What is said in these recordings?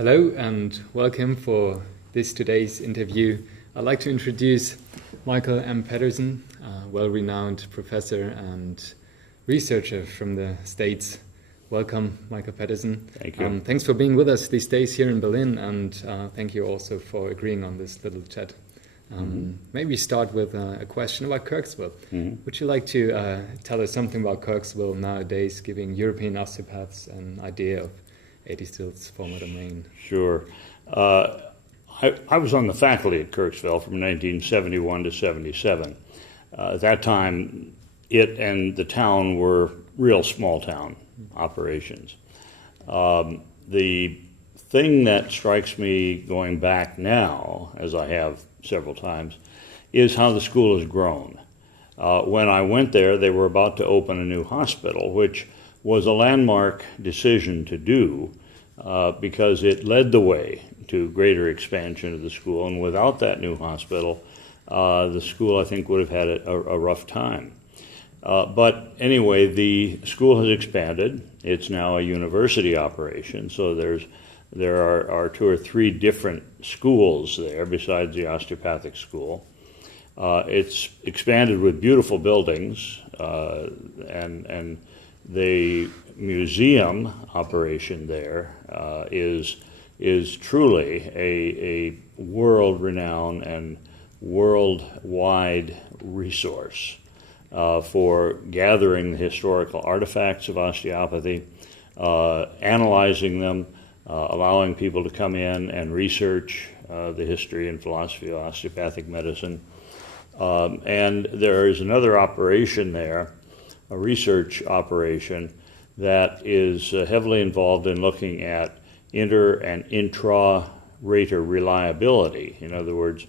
Hello and welcome for today's interview. I'd like to introduce Michael M. Patterson, a well-renowned professor and researcher from the States. Welcome, Michael Patterson. Thank you. Thanks for being with us these days here in Berlin, and thank you also for agreeing on this little chat. Maybe start with a question about Kirksville. Would you like to tell us something about Kirksville nowadays, giving European osteopaths an idea of Adistill's former domain? Sure. I was on the faculty at Kirksville from 1971 to 77. At that time, it and the town were real small town operations. The thing that strikes me going back now, as I have several times, is how the school has grown. When I went there, they were about to open a new hospital, which was a landmark decision to do because it led the way to greater expansion of the school. And without that new hospital, the school, I think, would have had a rough time. But anyway, the school has expanded. It's now a university operation, so there are two or three different schools there besides the osteopathic school. It's expanded with beautiful buildings, and the museum operation there is truly a world-renowned and worldwide resource for gathering the historical artifacts of osteopathy, analyzing them, allowing people to come in and research the history and philosophy of osteopathic medicine. And there is another operation there, a research operation, that is heavily involved in looking at inter- and intra-rater reliability. In other words,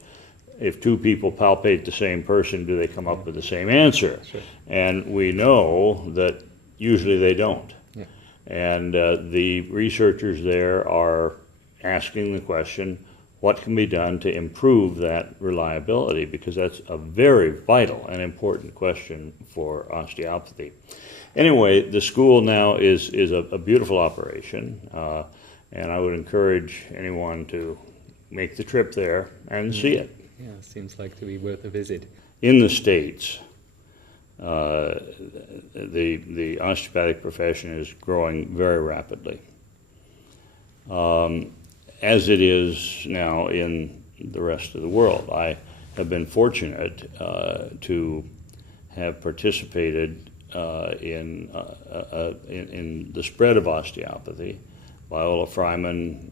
if two people palpate the same person, do they come up with the same answer? Sure. And we know that usually they don't. Yeah. And the researchers there are asking the question, what can be done to improve that reliability? Because that's a very vital and important question for osteopathy. Anyway, the school now is a beautiful operation, and I would encourage anyone to make the trip there and see it. Yeah, seems like to be worth a visit. In the States, the osteopathic profession is growing very rapidly, as it is now in the rest of the world. I have been fortunate to have participated in the spread of osteopathy. Viola Fryman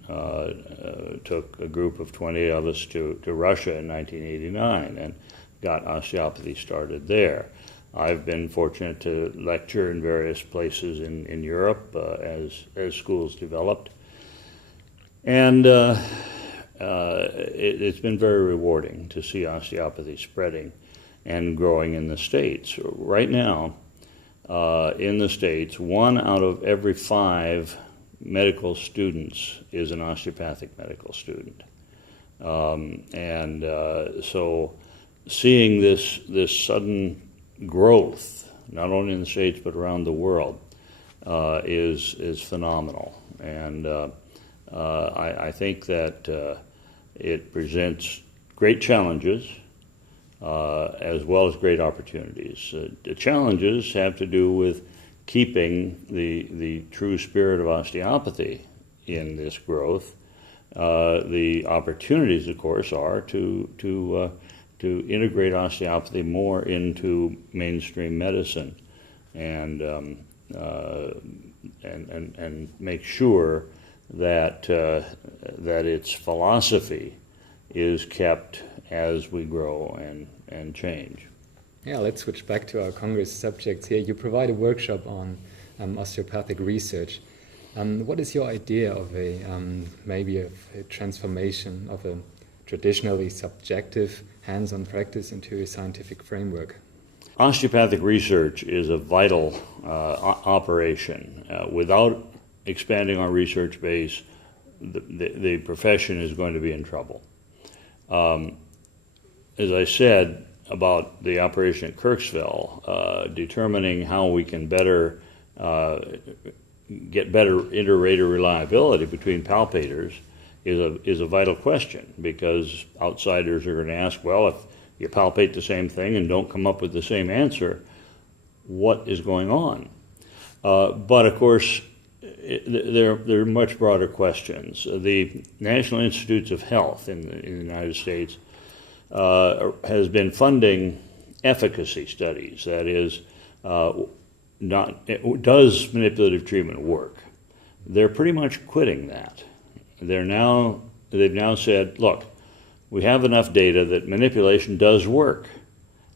took a group of 20 of us to Russia in 1989 and got osteopathy started there. I've been fortunate to lecture in various places in Europe as schools developed. And it's been very rewarding to see osteopathy spreading and growing in the States. Right now, in the States, 1 out of every 5 medical students is an osteopathic medical student. So seeing this sudden growth, not only in the States but around the world, is phenomenal. And I think that it presents great challenges as well as great opportunities. The challenges have to do with keeping the true spirit of osteopathy in this growth. The opportunities, of course, are to integrate osteopathy more into mainstream medicine and make sure that its philosophy is kept as we grow and change. Yeah, let's switch back to our Congress subjects here. You provide a workshop on osteopathic research. What is your idea of maybe a transformation of a traditionally subjective hands-on practice into a scientific framework? Osteopathic research is a vital operation. Without expanding our research base, the profession is going to be in trouble. As I said about the operation at Kirksville, determining how we can better get better inter-rater reliability between palpators is a vital question, because outsiders are going to ask, well, if you palpate the same thing and don't come up with the same answer, what is going on? But of course, there are much broader questions. The National Institutes of Health in the United States has been funding efficacy studies. That is, does manipulative treatment work? They're pretty much quitting that. They've now said, look, we have enough data that manipulation does work.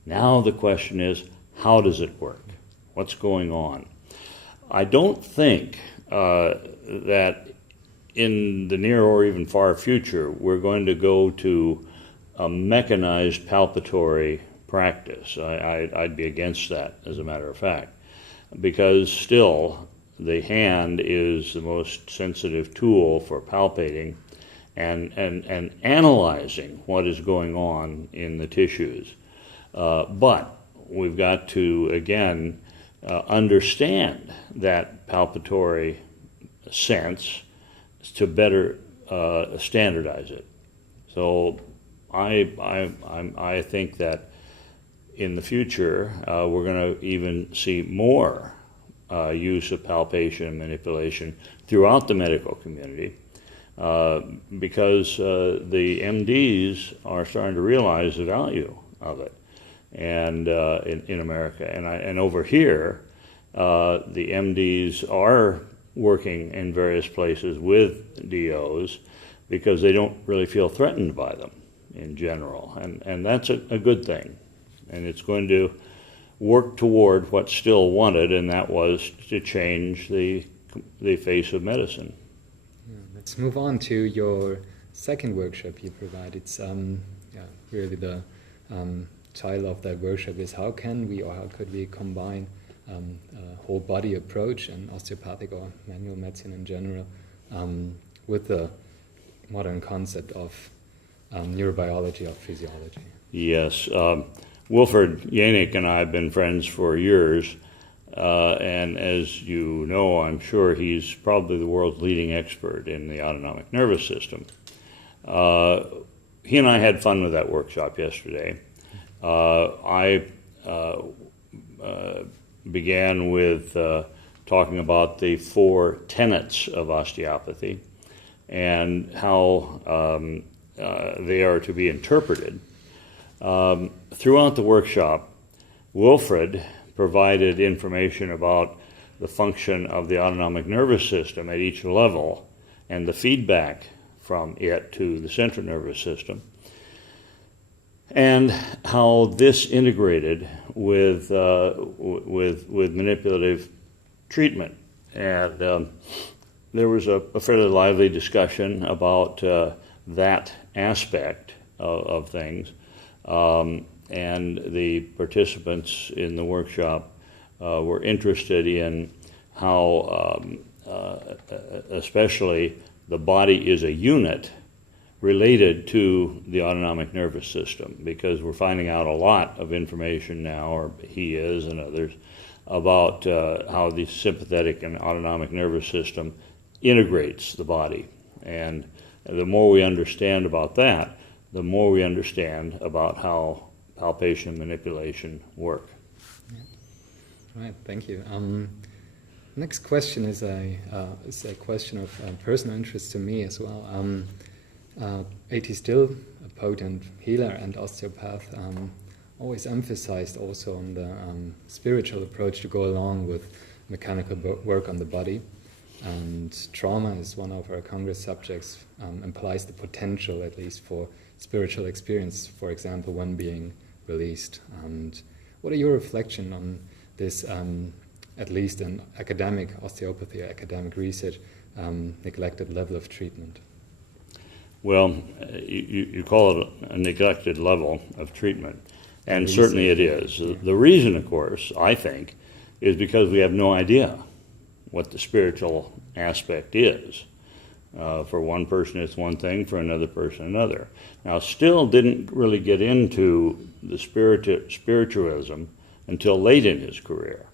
Now the question is, how does it work? What's going on? I don't think that in the near or even far future we're going to go to a mechanized palpatory practice. I'd be against that, as a matter of fact, because still the hand is the most sensitive tool for palpating and analyzing what is going on in the tissues. But we've got to, again, understand that palpatory sense to better standardize it. So I think that in the future we're going to even see more use of palpation and manipulation throughout the medical community, because the MDs are starting to realize the value of it, and in America, and over here, the MDs are working in various places with DOs because they don't really feel threatened by them in general, and that's a good thing, and it's going to work toward what's still wanted, and that was to change the face of medicine. Yeah, let's move on to your second workshop you provide. It's really the title of that workshop is how could we combine a whole body approach and osteopathic or manual medicine in general with the modern concept of neurobiology of physiology. Yes. Wilfred Yanik and I have been friends for years, and as you know, I'm sure he's probably the world's leading expert in the autonomic nervous system. He and I had fun with that workshop yesterday. I began with talking about the 4 tenets of osteopathy and how they are to be interpreted. Throughout the workshop, Wilfred provided information about the function of the autonomic nervous system at each level and the feedback from it to the central nervous system, and how this integrated with manipulative treatment. And there was a fairly lively discussion about that aspect of things. And the participants in the workshop were interested in how especially the body is a unit related to the autonomic nervous system, because we're finding out a lot of information now, or he is and others, about how the sympathetic and autonomic nervous system integrates the body. And the more we understand about that, the more we understand about how palpation and manipulation work. Yeah. Right, thank you. Next question is a question of personal interest to me as well. A.T. Still, a potent healer and osteopath, always emphasized also on the spiritual approach to go along with mechanical work on the body. And trauma is one of our Congress subjects, implies the potential, at least, for spiritual experience, for example, when being released. And what are your reflections on this, at least in academic osteopathy or academic research, neglected level of treatment? Well, you call it a neglected level of treatment, and certainly it is. Yeah. The reason, of course, I think, is because we have no idea what the spiritual aspect is. For one person it's one thing, for another person another. Now, Still didn't really get into the spiritualism until late in his career.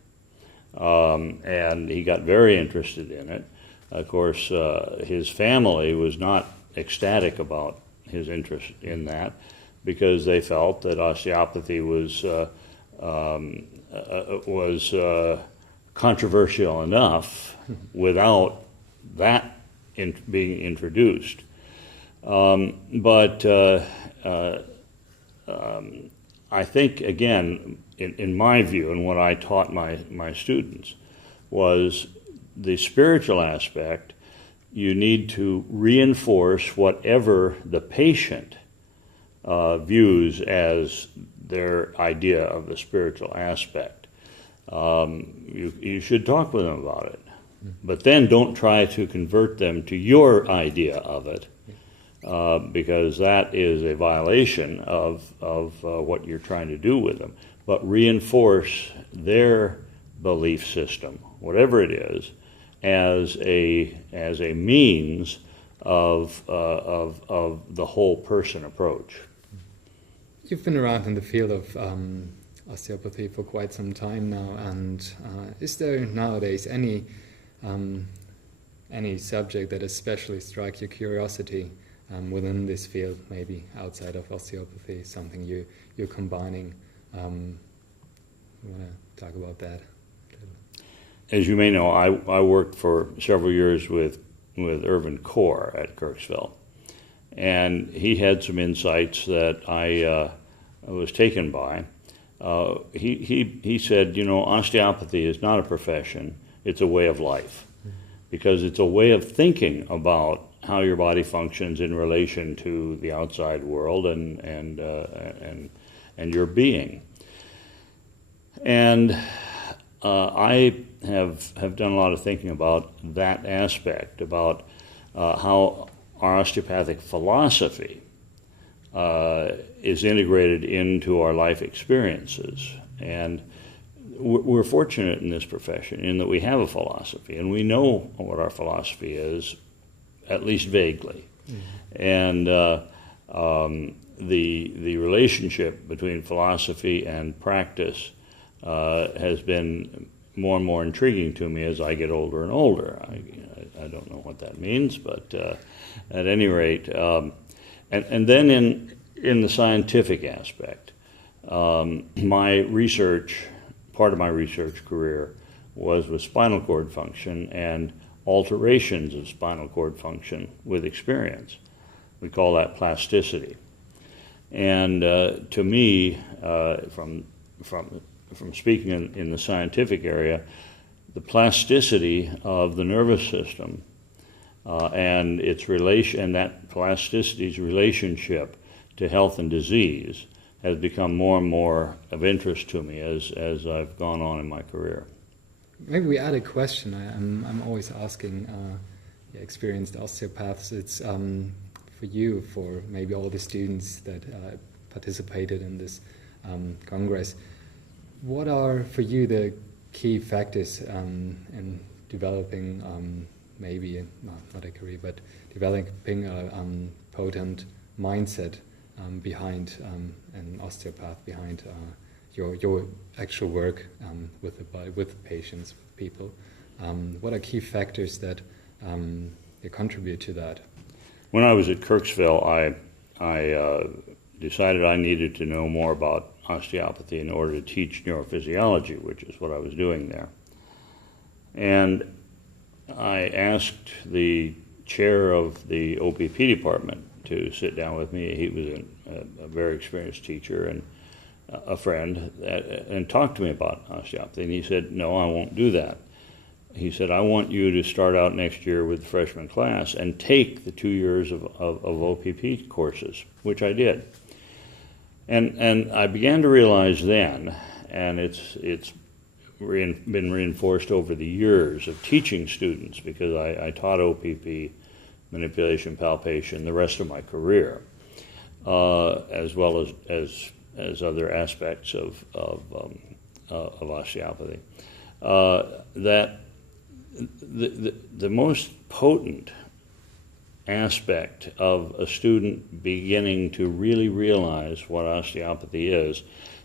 And he got very interested in it. Of course, his family was not ecstatic about his interest in that because they felt that osteopathy was controversial enough without that being introduced. But I think, again, in my view, and what I taught my students, was the spiritual aspect. You need to reinforce whatever the patient views as their idea of the spiritual aspect. You should talk with them about it. But then don't try to convert them to your idea of it, because that is a violation of what you're trying to do with them. But reinforce their belief system, whatever it is, as a means of the whole person approach. You've been around in the field of osteopathy for quite some time now, and is there nowadays any subject that especially strikes your curiosity within this field, maybe outside of osteopathy, something you're combining? You want to talk about that? As you may know, I worked for several years with Irvin Core at Kirksville, and he had some insights that I was taken by. He said, osteopathy is not a profession, it's a way of life, because it's a way of thinking about how your body functions in relation to the outside world and your being. And I have done a lot of thinking about that aspect, about how our osteopathic philosophy is integrated into our life experiences. And we're fortunate in this profession in that we have a philosophy, and we know what our philosophy is, at least vaguely. And the relationship between philosophy and practice has been more and more intriguing to me as I get older and older. I don't know what that means, but at any rate, and then in the scientific aspect, part of my research career was with spinal cord function and alterations of spinal cord function with experience. We call that plasticity. And to me, from speaking in the scientific area, the plasticity of the nervous system and its relation, and that plasticity's relationship to health and disease has become more and more of interest to me as I've gone on in my career. Maybe we add a question. I'm always asking experienced osteopaths. It's for you, for maybe all the students that participated in this Congress. What are for you the key factors in developing maybe not a career, but developing a potent mindset behind an osteopath, behind your actual work with the body, with patients, people? What are key factors that contribute to that? When I was at Kirksville, I decided I needed to know more about osteopathy in order to teach neurophysiology, which is what I was doing there. And I asked the chair of the OPP department to sit down with me. He was a very experienced teacher and a friend, and talk to me about osteopathy. And he said, "No, I won't do that." He said, "I want you to start out next year with the freshman class and take the 2 years of OPP courses," which I did. And I began to realize then, and it's been reinforced over the years of teaching students, because I taught OPP, manipulation, palpation, the rest of my career, as well as other aspects of osteopathy, that the most potent aspect of a student beginning to really realize what osteopathy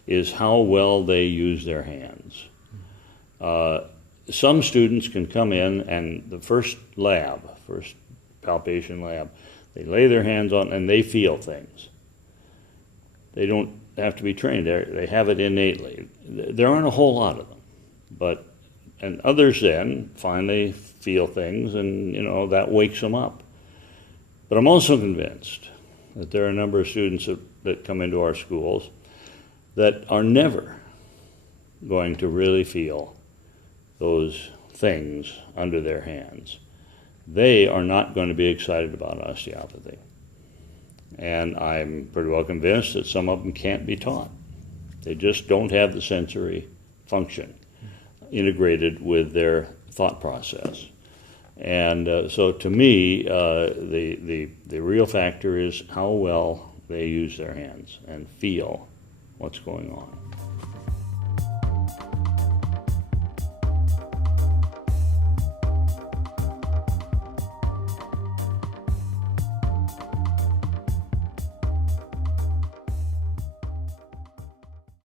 is how well they use their hands. some students can come in and the first palpation lab, they lay their hands on and they feel things. They don't have to be trained. They have it innately. There aren't a whole lot of them, and others then finally feel things, and that wakes them up. But I'm also convinced that there are a number of students that come into our schools that are never going to really feel those things under their hands. They are not going to be excited about osteopathy. And I'm pretty well convinced that some of them can't be taught. They just don't have the sensory function integrated with their thought process. And so to me, the real factor is how well they use their hands and feel what's going on.